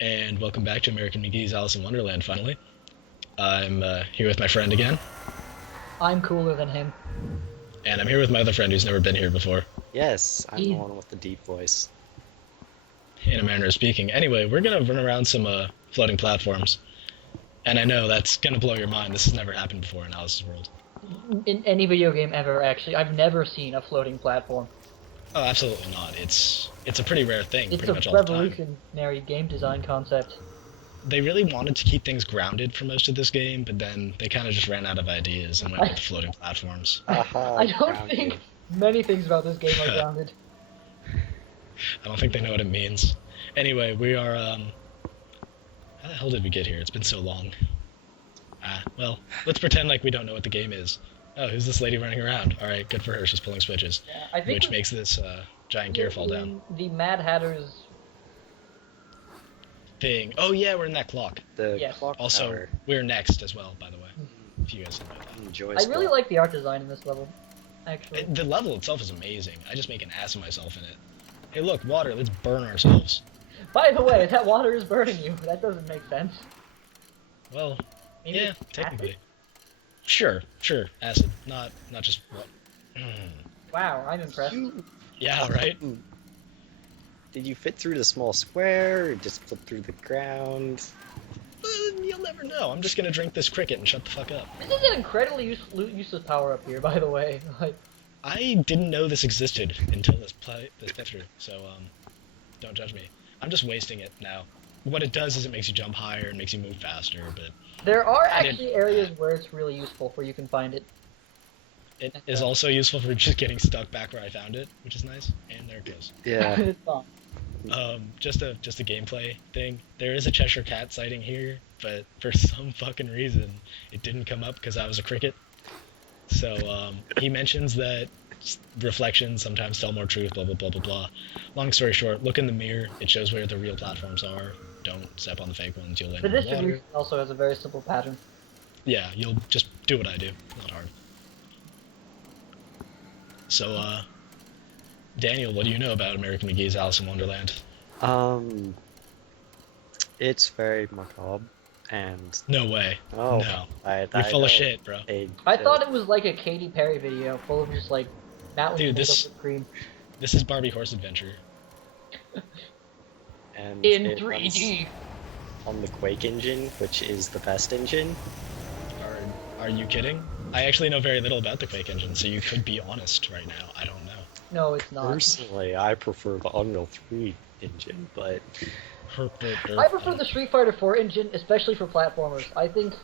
and welcome back to American Mcgee's Alice in Wonderland, finally. I'm here with my friend again, I'm cooler than him. and I'm here with my other friend who's never been here before, Yes, I'm the He's one with the deep voice. in a manner of speaking. Anyway, we're gonna run around some floating platforms, and I know that's gonna blow your mind. This has never happened before in Alice's World. in any video game ever, actually. I've never seen a floating platform. Oh, absolutely not. It's a pretty rare thing, It's pretty a much all the time. revolutionary game design concept. They really wanted to keep things grounded for most of this game, but then they kind of just ran out of ideas and went with the floating platforms. Aha, I don't grounded. think many things about this game are grounded. I don't think they know what it means. Anyway, we are, how the hell did we get here? It's been so long. Well, let's pretend like we don't know what the game is. Oh, who's this lady running around? Alright, good for her, she's pulling switches. Yeah, I think Which makes this, giant gear fall down. The Mad Hatter's. Thing. Oh yeah, we're in that clock. The Yes. clock Also, tower. we're next as well, by the way. If you guys didn't know that. Enjoy I really like the art design in this level, actually. The level itself is amazing. I just make an ass of myself in it. Hey look, water, let's burn ourselves. By the way, that water is burning you. That doesn't make sense. Well, Maybe yeah, it's technically. acid? Sure, acid. Not just what. Wow, I'm impressed. Yeah, right? Did you fit through the small square, or just flip through the ground? You'll never know. I'm just gonna drink this cricket and shut the fuck up. This is an incredibly useless power up here, by the way. Like, I didn't know this existed until this picture, so don't judge me. I'm just wasting it now. What it does is it makes you jump higher and makes you move faster, but there are I didn't- actually areas where it's really useful, where you can find it. it is also useful for just getting stuck back where I found it, which is nice. And there it goes. Yeah. It's fun. Just a gameplay thing. There is a Cheshire Cat sighting here, but for some fucking reason, it didn't come up because I was a cricket. So he mentions that reflections sometimes tell more truth. Blah blah blah blah blah. Long story short, look in the mirror. It shows where the real platforms are. Don't step on the fake ones. You'll land The in the water. distribution also has a very simple pattern. Yeah, you'll just do what I do. Not hard. So, Daniel, what do you know about American Mcgee's Alice in Wonderland? Um, it's very macabre, and No way. oh, No. I You're full know of shit, bro. I thought it was like a Katy Perry video, full of just like mountains Dude, made this- of whipped cream. This is Barbie Horse Adventure. and In it 3D. runs on the Quake engine, which is the best engine. Are you kidding? I actually know very little about the Quake engine, so you could be honest right now. I don't know. No, it's not. Personally, I prefer the Unreal 3 engine, but I prefer the Street Fighter 4 engine, especially for platformers. I think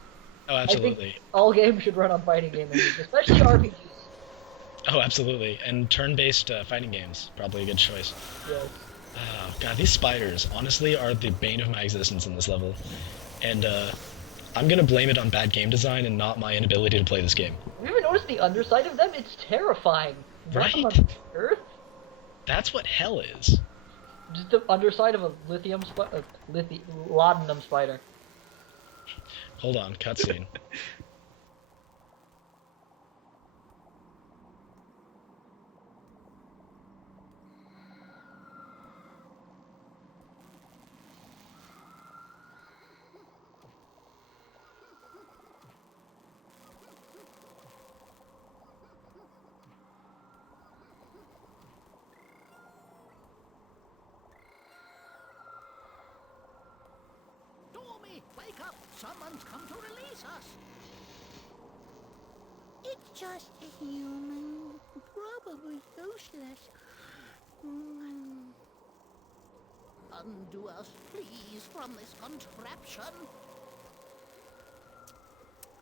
Oh, absolutely. all games should run on fighting game engines, especially RPGs. Oh, absolutely. And turn-based fighting games, probably a good choice. Yes. Oh, God, these spiders, honestly, are the bane of my existence in this level. And, I'm gonna blame it on bad game design and not my inability to play this game. Have you ever noticed the underside of them? It's terrifying. Right? On Earth? That's what hell is. Just the underside of a laudanum spider. Hold on, cutscene. Stormy, wake up! Someone's come to release us! It's just a human, probably useless. Undo us, please, from this contraption!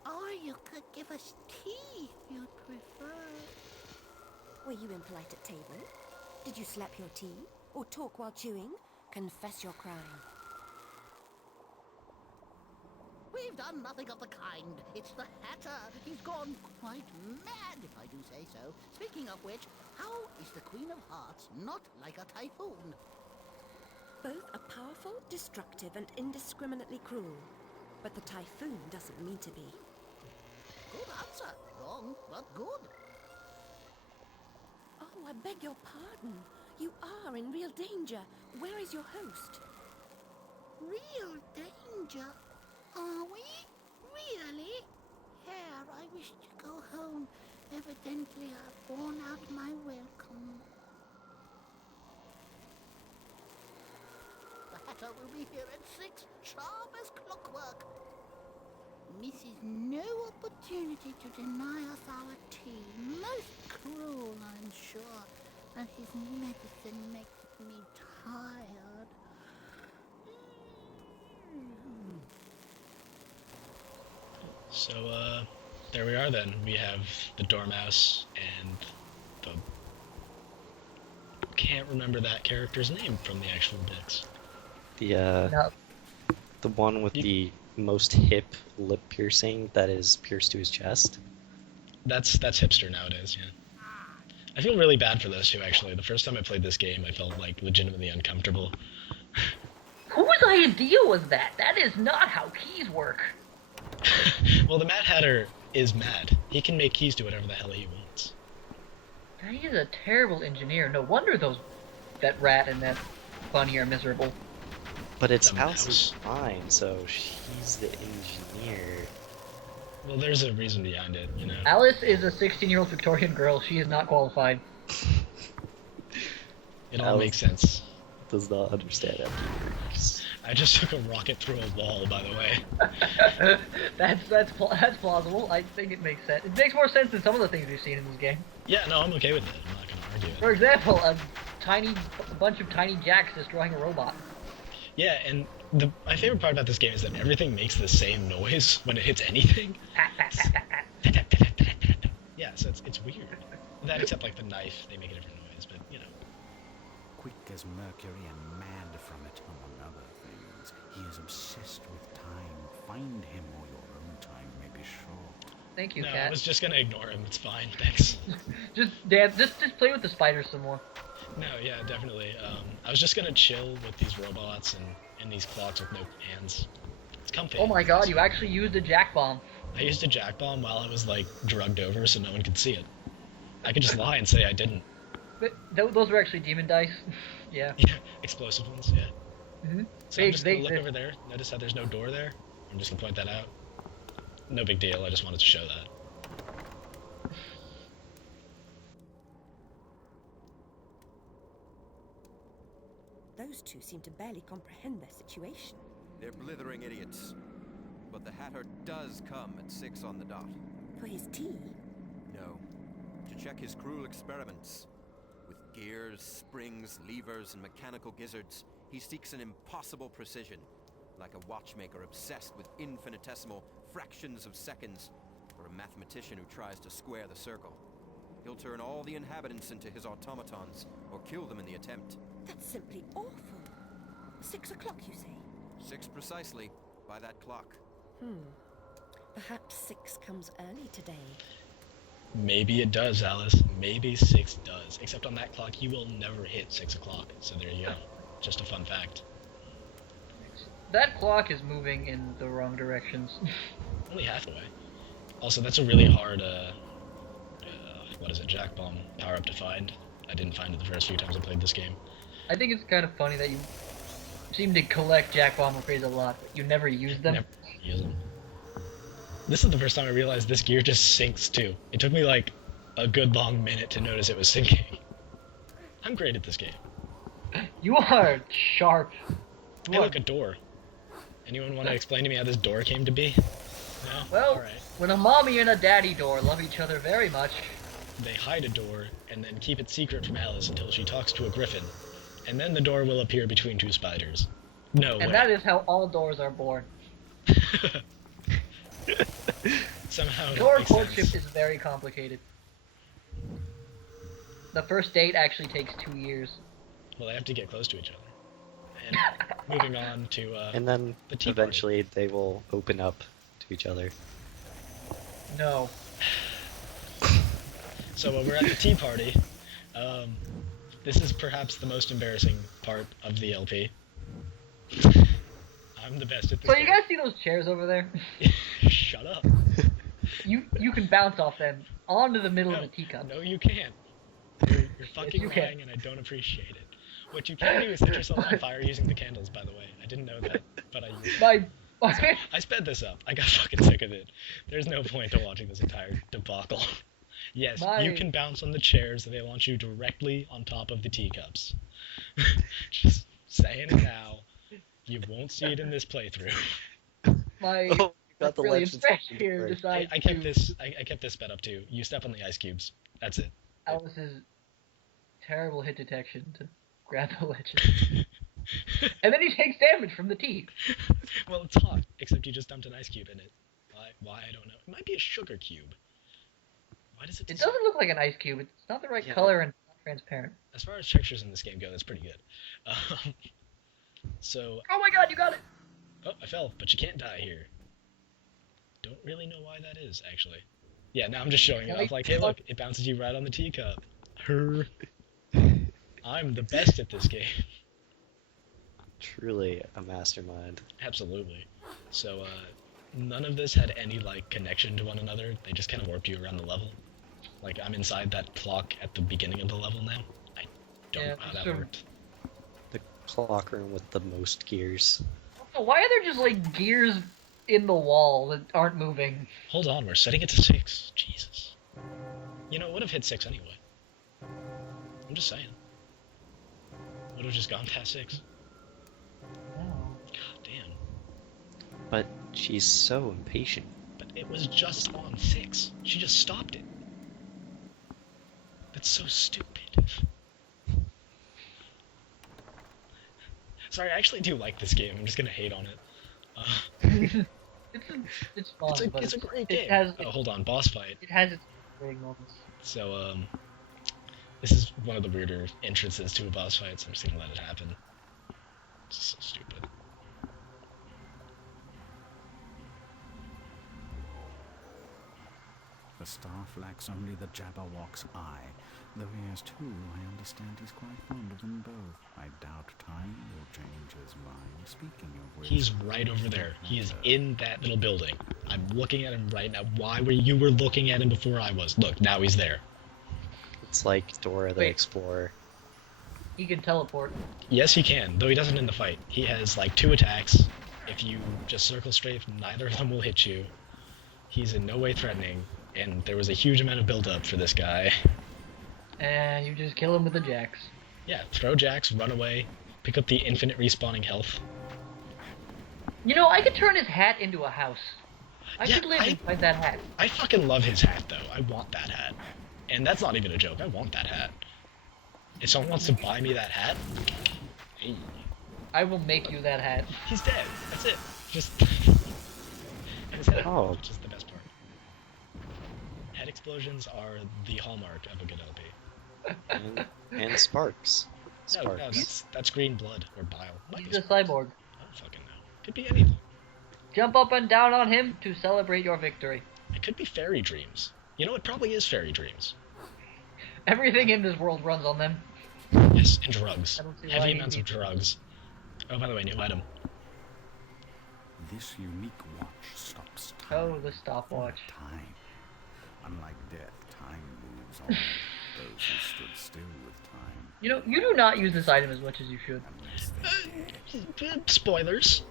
Or you could give us tea if you'd prefer. Were you impolite at table? Did you slap your tea? Or talk while chewing? Confess your crime. We've done nothing of the kind. It's the Hatter. He's gone quite mad, if I do say so. Speaking of which, how is the Queen of Hearts not like a typhoon? Both are powerful, destructive, and indiscriminately cruel. But the typhoon doesn't mean to be. Good answer. Wrong, but good. Oh, I beg your pardon. You are in real danger. Where is your host? real danger. Are we? Really? Here, I wish to go home. Evidently, I've worn out my welcome. The Hatter will be here at 6, sharp as clockwork. Misses no opportunity to deny us our tea. Most cruel, I'm sure. And his medicine makes me tired. So, there we are then. We have the Dormouse and the... Can't remember that character's name from the actual books. No. The one with the most hip lip piercing that is pierced to his chest. That's hipster nowadays, yeah. I feel really bad for those two, actually. The first time I played this game, I felt, like, legitimately uncomfortable. Whose idea was that? That is not how keys work. Well, the Mad Hatter is mad. He can make keys do whatever the hell he wants. He is a terrible engineer. No wonder that rat and that bunny are miserable. But it's The Alice's mouse. mind, so she's the engineer. Well, there's a reason behind it, you know? Alice is a 16-year-old Victorian girl. She is not qualified. It all Alice- makes sense. Does not understand how it works. I just took a rocket through a wall, by the way. That's plausible. I think it makes sense. It makes more sense than some of the things we've seen in this game. Yeah, no, I'm okay with it. I'm not gonna argue it. For example, a bunch of tiny jacks destroying a robot. Yeah, and my favorite part about this game is that everything makes the same noise when it hits anything. Pat, pat, pat, pat, pat. Yeah, so it's weird. That except like the knife, they make a different noise, but you know. Quick as Mercury and mad from it, among other things. He is obsessed with time. Find him, or your own time may be short. Thank you, No, I Cat. was just gonna ignore him. It's fine, thanks. Just play with the spiders some more. No, yeah, definitely. I was just gonna chill with these robots and these clocks with no hands. It's comfy. Oh my god, you actually used a jack bomb. I used a jack bomb while I was like drugged over, so no one could see it. I could just lie and say I didn't. But those were actually demon dice. Yeah. Yeah, explosive ones. Yeah. Mm-hmm. So I'm just gonna look over there. Notice how there's no door there. I'm just gonna point that out. No big deal. I just wanted to show that. Those two seem to barely comprehend their situation. They're blithering idiots. But the Hatter does come at 6 on the dot. For his tea? No. To check his cruel experiments. With gears, springs, levers, and mechanical gizzards, he seeks an impossible precision. Like a watchmaker obsessed with infinitesimal fractions of seconds, or a mathematician who tries to square the circle. He'll turn all the inhabitants into his automatons, or kill them in the attempt. That's simply awful. 6 o'clock, you say? 6 precisely, by that clock. Perhaps 6 comes early today. Maybe it does, Alice. Maybe 6 does. Except on that clock, you will never hit 6 o'clock. So there you go. Just a fun fact. That clock is moving in the wrong directions. Only halfway. Also, that's a really hard, jack bomb power up to find. I didn't find it the first few times I played this game. I think it's kind of funny that you seem to collect jack bomb upgrades a lot, but you never use them. Never use them. This is the first time I realized this gear just sinks too. It took me like a good long minute to notice it was sinking. I'm great at this game. You are sharp. Hey, look, a door. Anyone want to explain to me how this door came to be? No? Well, Alright. when a mommy and a daddy door love each other very much, They hide a door and then keep it secret from Alice until she talks to a griffin. And then the door will appear between 2 spiders. No and way. that is how all doors are born. Somehow that Door makes courtship sense. is very complicated. The first date actually takes 2 years. Well, they have to get close to each other. And moving on to And then the tea eventually they will open up to each other. No. So while we're at the tea party, this is perhaps the most embarrassing part of the LP. I'm the best at this So you game. guys see those chairs over there? Shut up. You can bounce off them onto the middle of No, the teacup. no, you can't. You're fucking you can. lying, and I don't appreciate it. What you can do is set yourself on fire using the candles, by the way. I didn't know that. but I used it. My. I sped this up. I got fucking sick of it. There's no point to watching this entire debacle. Yes, you can bounce on the chairs. They launch you directly on top of the teacups. Just saying it now. You won't see it in this playthrough. My. Oh, you got the brilliant legends. friend here decides I kept this. I kept this sped up too. You step on the ice cubes. That's it. Alice's terrible hit detection to grab the legend. And then he takes damage from the teeth. Well, it's hot, except you just dumped an ice cube in it. Why I don't know. It might be a sugar cube. Why does it? It doesn't look like an ice cube. It's not the right color and not transparent. As far as textures in this game go, that's pretty good. So. Oh my god, you got it! Oh, I fell, but you can't die here. Don't really know why that is, actually. Yeah, now I'm just showing it off. Like, hey, look, it bounces you right on the teacup. I'm the best at this game. Truly a mastermind. Absolutely. So, none of this had any, like, connection to one another. They just kind of warped you around the level. Like, I'm inside that clock at the beginning of the level now. I don't know how that worked. The clock room with the most gears. Why are there just, like, gears in the wall that aren't moving? Hold on, we're setting it to 6. Jesus. You know, it would have hit 6 anyway. I'm just saying. Would have just gone past 6. God damn. But she's so impatient. But it was just on 6. She just stopped it. That's so stupid. Sorry, I actually do like this game. I'm just gonna hate on it. It's fun. It's a great game. Oh, hold on, boss fight. It has its great moments. So, this is one of the weirder entrances to a boss fight, so I'm just gonna let it happen. It's so stupid. The staff lacks only the Jabberwock's eye. Though he has two, I understand he's quite fond of them both. I doubt time will change his mind. Speaking of which... He's right over there. He is in that little building. I'm looking at him right now. Why were you looking at him before I was? Look, now he's there. It's like Dora the Explorer. He can teleport. Yes, he can, though he doesn't in the fight. He has, like, 2 attacks. If you just circle strafe, neither of them will hit you. He's in no way threatening, and there was a huge amount of build-up for this guy. And you just kill him with the jacks. Yeah, throw jacks, run away, pick up the infinite respawning health. You know, I could turn his hat into a house. I could live inside that hat. I fucking love his hat, though. I want that hat. And that's not even a joke. I want that hat. If someone wants to buy me that hat, hey. I will make you that hat. He's dead. That's it. Just... and his head which is the best part. Head explosions are the hallmark of a good LP. And sparks. No, that's green blood or bile. He's a cyborg. I don't fucking know. Could be anything. Jump up and down on him to celebrate your victory. It could be fairy dreams. You know, it probably is fairy dreams. Everything in this world runs on them. Yes, and drugs. I don't see Heavy why amounts of drugs. Oh, by the way, new item. This unique watch stops time. Oh, the stopwatch. Time. Unlike death, time moves on. Those who stood still with time. You know, you do not use this item as much as you should. Spoilers.